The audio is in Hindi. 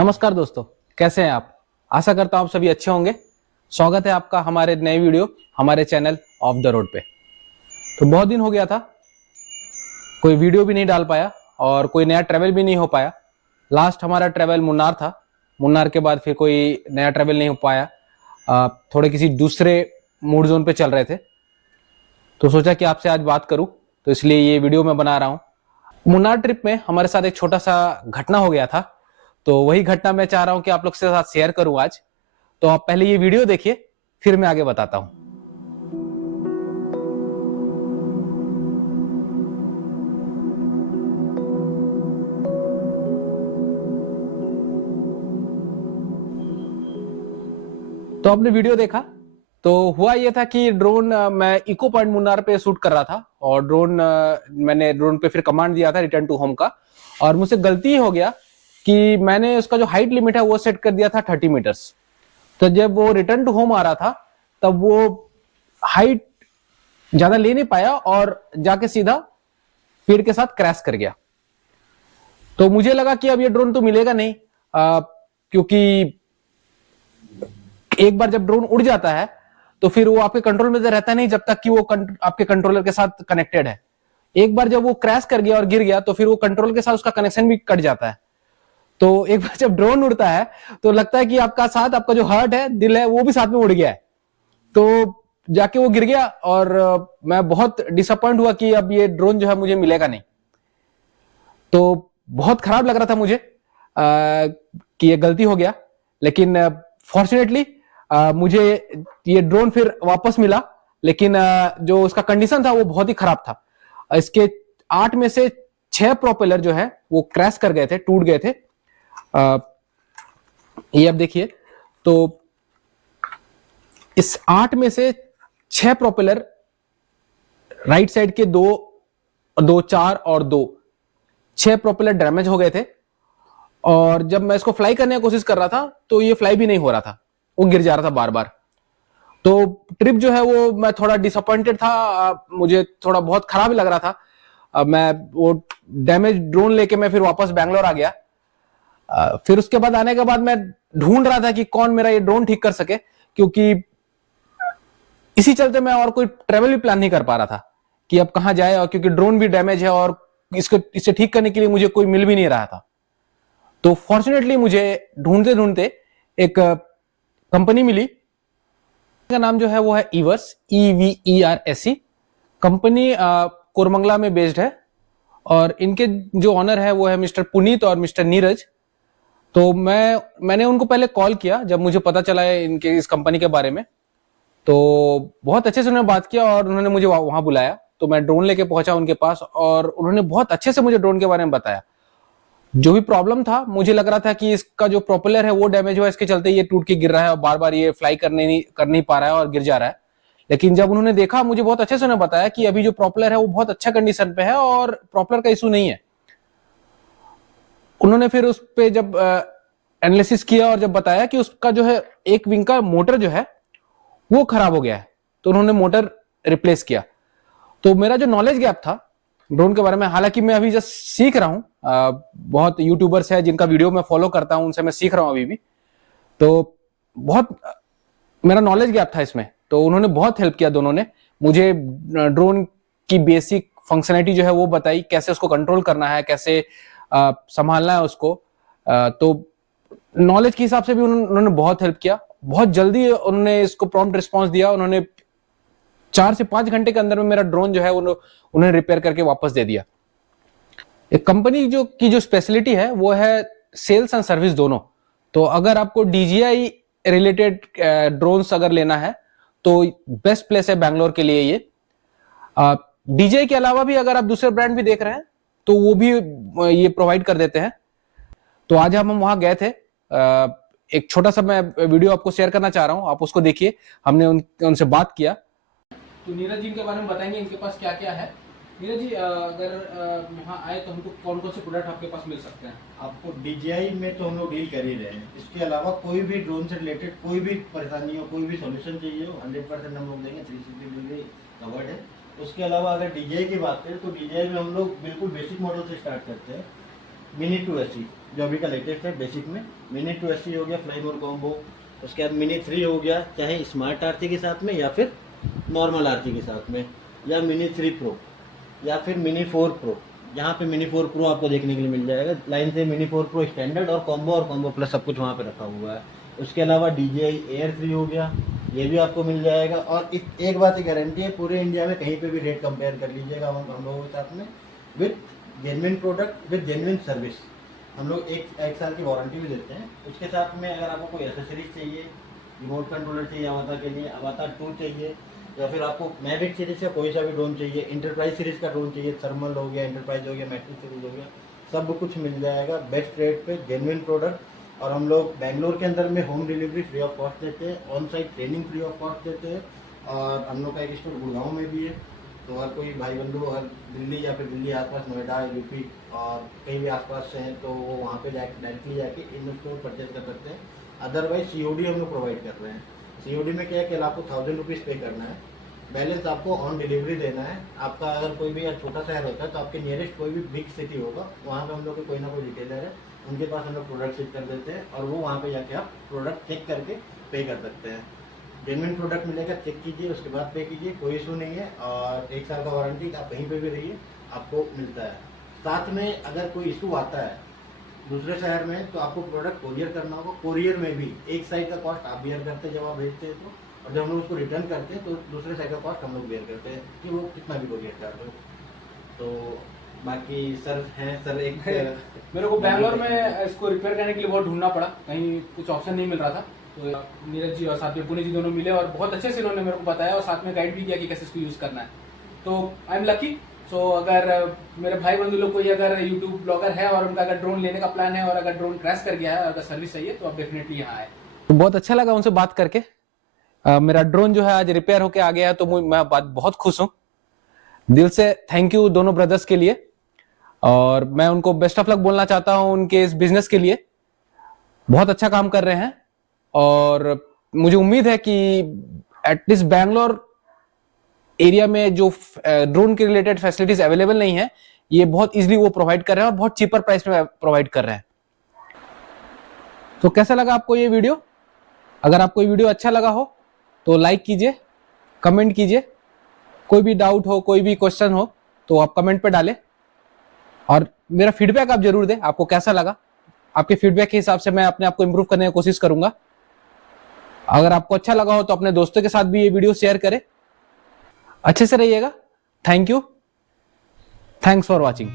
नमस्कार दोस्तों, कैसे हैं आप। आशा करता हूं आप सभी अच्छे होंगे। स्वागत है आपका हमारे नए वीडियो हमारे चैनल ऑफ द रोड पे। तो बहुत दिन हो गया था, कोई वीडियो भी नहीं डाल पाया और कोई नया ट्रैवल भी नहीं हो पाया। लास्ट हमारा ट्रैवल मुन्नार था। मुन्नार के बाद फिर कोई नया ट्रैवल नहीं हो पाया। थोड़े किसी दूसरे मूड जोन पे चल रहे थे, तो सोचा कि आपसे आज बात करूं, तो इसलिए ये वीडियो मैं बना रहा हूं। मुन्नार ट्रिप में हमारे साथ एक छोटा सा घटना हो गया था, तो वही घटना मैं चाह रहा हूं कि आप लोग के साथ शेयर करूं आज। तो आप पहले ये वीडियो देखिए, फिर मैं आगे बताता हूं। तो आपने वीडियो देखा, तो हुआ ये था कि ड्रोन मैं इको पॉइंट मुन्नार पे शूट कर रहा था और मैंने ड्रोन पे फिर कमांड दिया था रिटर्न टू होम का। और मुझसे गलती हो गया कि मैंने उसका जो हाइट लिमिट है वो सेट कर दिया था 30 मीटर्स। तो जब वो रिटर्न टू होम आ रहा था तब वो हाइट ज्यादा ले नहीं पाया और जाके सीधा पेड़ के साथ क्रैश कर गया। तो मुझे लगा कि अब ये ड्रोन तो मिलेगा नहीं, क्योंकि एक बार जब ड्रोन उड़ जाता है तो फिर वो आपके कंट्रोल में तो रहता नहीं जब तक कि वो आपके कंट्रोलर के साथ कनेक्टेड है। एक बार जब वो क्रैश कर गया और गिर गया तो फिर वो कंट्रोल के साथ उसका कनेक्शन भी कट जाता है। तो एक बार जब ड्रोन उड़ता है तो लगता है कि आपका साथ, आपका जो हार्ट है, दिल है, वो भी साथ में उड़ गया है। तो जाके वो गिर गया और मैं बहुत डिसअपॉइंट हुआ कि अब ये ड्रोन जो है मुझे मिलेगा नहीं। तो बहुत खराब लग रहा था मुझे कि ये गलती हो गया। लेकिन फॉर्चुनेटली मुझे ये ड्रोन फिर वापस मिला। लेकिन जो उसका कंडीशन था वो बहुत ही खराब था। इसके 8 में से 6 प्रोपेलर जो है वो क्रैश कर गए थे, टूट गए थे। ये अब देखिए, तो इस 8 में से 6 प्रोपेलर, राइट साइड के 2, 2, 4 और 2, 6 प्रोपेलर डैमेज हो गए थे। और जब मैं इसको फ्लाई करने की कोशिश कर रहा था तो ये फ्लाई भी नहीं हो रहा था, वो गिर जा रहा था बार बार। तो ट्रिप जो है वो मैं थोड़ा डिसअपॉइंटेड था, मुझे थोड़ा बहुत खराब लग रहा था। मैं वो डैमेज ड्रोन लेके मैं फिर वापस बैंगलोर आ गया। फिर उसके बाद आने के बाद मैं ढूंढ रहा था कि कौन मेरा ये ड्रोन ठीक कर सके, क्योंकि इसी चलते मैं और कोई ट्रेवल भी प्लान नहीं कर पा रहा था कि अब कहां जाए, और क्योंकि ड्रोन भी डैमेज है और इसे ठीक करने के लिए मुझे कोई मिल भी नहीं रहा था। तो फॉर्चुनेटली मुझे ढूंढते ढूंढते एक कंपनी मिली। का नाम जो है वो है ईवर्स, EVERSE कंपनी, कोरमंगला में बेस्ड है। और इनके जो ऑनर है वो है मिस्टर पुनीत और मिस्टर नीरज। तो मैंने उनको पहले कॉल किया जब मुझे पता चला है इनके इस कंपनी के बारे में। तो बहुत अच्छे से उन्होंने बात किया और उन्होंने मुझे वहां बुलाया। तो मैं ड्रोन लेके पहुंचा उनके पास और उन्होंने बहुत अच्छे से मुझे ड्रोन के बारे में बताया। जो भी प्रॉब्लम था, मुझे लग रहा था कि इसका जो प्रोपेलर है वो डैमेज हुआ, इसके चलते ये टूट के गिर रहा है और बार बार ये फ्लाई कर नहीं पा रहा है और गिर जा रहा है। लेकिन जब उन्होंने देखा, मुझे बहुत अच्छे से उन्होंने बताया कि अभी जो प्रोपेलर है वो बहुत अच्छा कंडीशन पे है और प्रोपेलर का इशू नहीं है। उन्होंने फिर उस पे जब एनालिसिस किया और जब बताया कि उसका जो है एक विंग का मोटर जो है वो खराब हो गया है, तो उन्होंने मोटर रिप्लेस किया। तो मेरा जो नॉलेज गैप था ड्रोन के बारे में, हालांकि मैं अभी जस्ट सीख रहा हूँ, बहुत यूट्यूबर्स है जिनका वीडियो मैं फॉलो करता हूं, उनसे मैं सीख रहा हूं अभी भी। तो बहुत मेरा नॉलेज गैप था इसमें, तो उन्होंने बहुत हेल्प किया। दोनों ने मुझे ड्रोन की बेसिक फंक्शनैलिटी जो है वो बताई, कैसे उसको कंट्रोल करना है, कैसे संभालना है उसको। तो नॉलेज के हिसाब से भी उन्होंने बहुत हेल्प किया। बहुत जल्दी उन्होंने इसको प्रॉम्प्ट रिस्पॉन्स दिया। उन्होंने 4 से 5 घंटे के अंदर में मेरा ड्रोन जो है उन्हें रिपेयर करके वापस दे दिया। एक कंपनी जो स्पेशलिटी है वो है सेल्स एंड सर्विस दोनों। तो अगर आपको DJI रिलेटेड ड्रोन्स अगर लेना है तो बेस्ट प्लेस है बैंगलोर के लिए ये। DJI के अलावा भी अगर आप दूसरे ब्रांड भी देख रहे हैं तो वो भी ये प्रोवाइड कर देते हैं। तो आज हम वहां गए थे। एक छोटा सा मैं वीडियो आपको शेयर करना चाह रहा हूं, आप उसको देखिए। हमने उनसे बात किया। तो नीरज जी इनके बारे में बताएंगे, इनके पास क्या क्या है। नीरज जी, अगर यहाँ आए तो हमको कौन कौन से प्रोडक्ट आपके पास मिल सकते हैं? आपको DJI में तो हम लोग डील कर ही रहे हैं। इसके अलावा कोई भी ड्रोन से रिलेटेड कोई भी परेशानी हो, कोई भी सॉल्यूशन चाहिए हो, 100% हम लोग देंगे। 360 डिग्री कवर्ड है। उसके अलावा अगर DJI की बात करें तो DJI में हम लोग बिल्कुल बेसिक मॉडल से स्टार्ट करते हैं। मिनी 280 जो अभी का लेटेस्ट है बेसिक में, मिनी 280 हो गया फ्लाई मोर कॉम्बो। उसके बाद मिनी 3 हो गया, चाहे स्मार्ट आरसी के साथ में या फिर नॉर्मल आरसी के साथ में, या मिनी 3 प्रो या फिर मिनी 4 प्रो। यहाँ पे मिनी 4 प्रो आपको देखने के लिए मिल जाएगा लाइन से, मिनी 4 प्रो स्टैंडर्ड और कॉम्बो प्लस सब कुछ वहाँ पे रखा हुआ है। उसके अलावा DJI Air 3 हो गया, ये भी आपको मिल जाएगा। और एक बात की गारंटी है, पूरे इंडिया में कहीं पे भी रेट कंपेयर कर लीजिएगा हम लोगों के साथ में, with genuine product with genuine service. हम लोग एक साल की वारंटी भी देते हैं। उसके साथ में अगर आपको कोई एसेसरीज चाहिए, रिमोट कंट्रोलर चाहिए अवातार के लिए, अवातार 2 चाहिए, या फिर आपको मैविक सीरीज का कोई सा भी ड्रोन चाहिए, इंटरप्राइज सीरीज का ड्रोन चाहिए, थर्मल हो गया, इंटरप्राइज हो गया, मैट्रिक सीरीज हो गया, सब कुछ मिल जाएगा बेस्ट रेट पे, जेन्युइन प्रोडक्ट। और हम लोग बेंगलोर के अंदर में home delivery free of cost देते हैं, on site training free of cost देते हैं। और हम लोग का एक स्टोर गुड़गांव में भी है, तो अगर कोई भाई बंधु अगर दिल्ली या फिर दिल्ली आसपास, नोएडा, यूपी और कहीं भी आसपास से हैं, तो वो वहाँ पे डायरेक्टली जाके इन स्टोर परचेज कर सकते हैं। अदरवाइज COD हम लोग प्रोवाइड कर रहे हैं। COD में क्या है कि आपको 1000 रुपीज़ पे करना है, बैलेंस आपको ऑन डिलीवरी देना है। आपका अगर कोई भी छोटा शहर होता है तो आपके नियरेस्ट कोई भी बिग सिटी होगा, वहाँ पे हम लोग के कोई ना कोई रिटेलर है, उनके पास हम लोग प्रोडक्ट चेक कर देते हैं और वो वहाँ पे जाके आप प्रोडक्ट चेक करके पे कर सकते हैं। जेन्युइन प्रोडक्ट मिलेगा, चेक कीजिए, उसके बाद पे कीजिए, कोई इशू नहीं है। और 1 साल का वारंटी, आप कहीं पे भी रहिए आपको मिलता है। साथ में अगर कोई इशू आता है दूसरे शहर में, तो आपको प्रोडक्ट कोरियर करना होगा। कोरियर में भी एक साइड का कॉस्ट आप बियर करते हैं जब आप भेजते हैं तो, और जब हम लोग उसको रिटर्न करते हैं तो दूसरे साइड का कॉस्ट हम लोग बियर करते हैं, कि वो कितना भी कोरियर चार्ज हो। तो बाकी सर हैं सर एक मेरे को बैंगलोर में इसको रिपेयर करने के लिए बहुत ढूंढना पड़ा, कहीं कुछ ऑप्शन नहीं मिल रहा था। तो नीरज जी और साथ में पुणे जी दोनों मिले और बहुत अच्छे से इन्होंने मेरे को बताया और साथ में गाइड भी किया कि कैसे इसको यूज़ करना है। तो आई एम लकी। सो अगर मेरे भाई बंधु लोग कोई अगर यूट्यूब ब्लॉगर है और उनका अगर ड्रोन लेने का प्लान है और अगर ड्रोन क्रैश कर गया है और अगर सर्विस चाहिए, तो आप डेफिनेटली यहाँ आए। तो बहुत अच्छा लगा उनसे बात करके। मेरा ड्रोन जो है आज रिपेयर होके आ गया है, तो मैं बहुत खुश हूँ। दिल से थैंक यू दोनों ब्रदर्स के लिए, और मैं उनको बेस्ट ऑफ लक बोलना चाहता हूँ उनके इस बिजनेस के लिए। बहुत अच्छा काम कर रहे हैं और मुझे उम्मीद है कि एटलीस्ट बैंगलोर एरिया में जो ड्रोन के रिलेटेड फैसिलिटीज अवेलेबल नहीं है, ये बहुत इजीली वो प्रोवाइड कर रहे हैं और बहुत चीपर प्राइस में प्रोवाइड कर रहे हैं। तो कैसा लगा आपको ये वीडियो? अगर आपको ये वीडियो अच्छा लगा हो तो लाइक कीजिए, कमेंट कीजिए। कोई भी डाउट हो, कोई भी क्वेश्चन हो तो आप कमेंट पे डालें, और मेरा फीडबैक आप जरूर दें, आपको कैसा लगा। आपके फीडबैक के हिसाब से मैं अपने आप को इंप्रूव करने की कोशिश करूंगा। अगर आपको अच्छा लगा हो तो अपने दोस्तों के साथ भी ये वीडियो शेयर करें। अच्छे से रहिएगा। Thank you, thanks for watching.